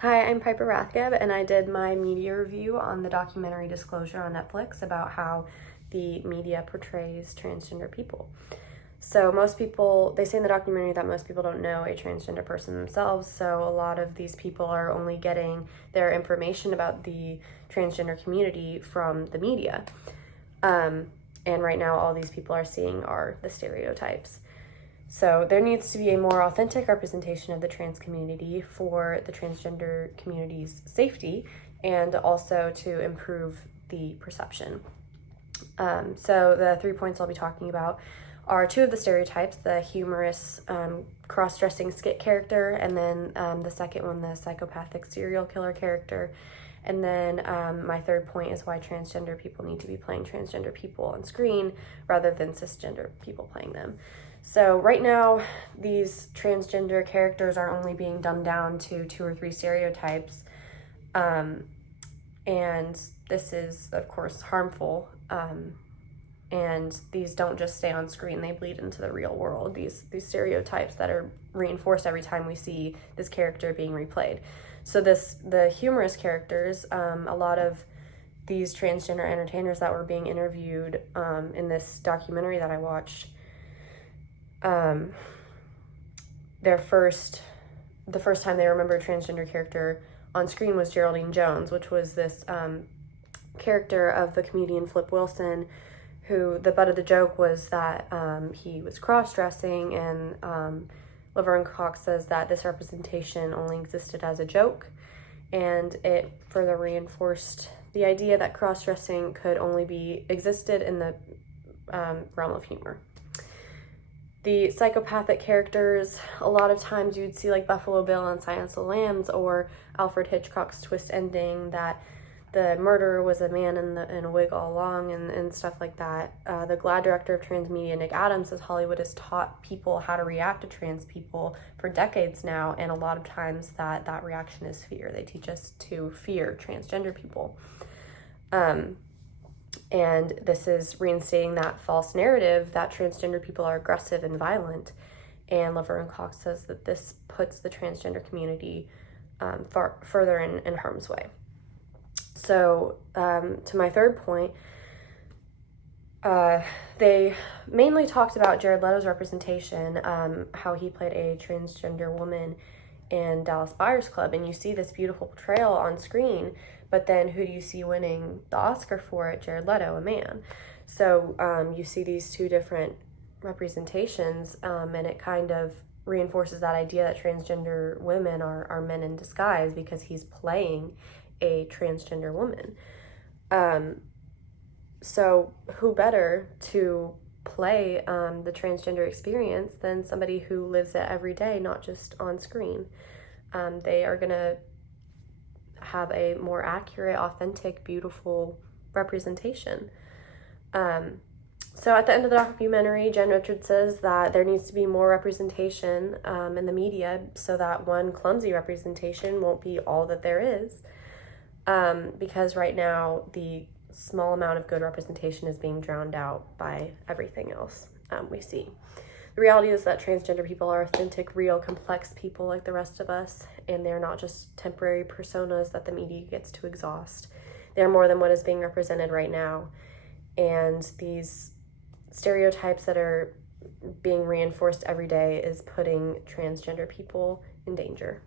Hi, I'm Piper Rathgeb, and I did my media review on the documentary Disclosure on Netflix about how the media portrays transgender people. So most people, they say in the documentary that most people don't know a transgender person themselves, so a lot of these people are only getting their information about the transgender community from the media. And right now all these people are seeing are the stereotypes. So there needs to be a more authentic representation of the trans community for the transgender community's safety and also to improve the perception. So the 3 points I'll be talking about are two of the stereotypes: the humorous cross-dressing skit character, and then the second one, the psychopathic serial killer character. And then my third point is why transgender people need to be playing transgender people on screen rather than cisgender people playing them. So right now, these transgender characters are only being dumbed down to 2 or 3 stereotypes. And this is, of course, harmful. And these don't just stay on screen, they bleed into the real world. These stereotypes that are reinforced every time we see this character being replayed. So the humorous characters, a lot of these transgender entertainers that were being interviewed in this documentary that I watched, the first time they remember a transgender character on screen was Geraldine Jones, which was this character of the comedian Flip Wilson, who the butt of the joke was that he was cross-dressing, and Laverne Cox says that this representation only existed as a joke, and it further reinforced the idea that cross-dressing could only be existed in the realm of humor. The psychopathic characters, a lot of times you'd see like Buffalo Bill on Silence of the Lambs, or Alfred Hitchcock's twist ending that the murderer was a man in a wig all along, and stuff like that. The GLAAD director of transmedia, Nick Adams, says Hollywood has taught people how to react to trans people for decades now, and a lot of times that reaction is fear. They teach us to fear transgender people. And this is reinstating that false narrative that transgender people are aggressive and violent. And Laverne Cox says that this puts the transgender community further in harm's way. So to my third point, they mainly talked about Jared Leto's representation, how he played a transgender woman in Dallas Buyers Club, and you see this beautiful portrayal on screen, but then who do you see winning the Oscar for it? Jared Leto, a man. So you see these two different representations, and it kind of reinforces that idea that transgender women are men in disguise because he's playing a transgender woman. So who better to play the transgender experience than somebody who lives it every day, not just on screen. They are going to have a more accurate, authentic, beautiful representation. So at the end of the documentary, Jen Richards says that there needs to be more representation in the media so that one clumsy representation won't be all that there is. Because right now the small amount of good representation is being drowned out by everything else we see. The reality is that transgender people are authentic, real, complex people like the rest of us, and they're not just temporary personas that the media gets to exhaust. They're more than what is being represented right now, and these stereotypes that are being reinforced every day is putting transgender people in danger.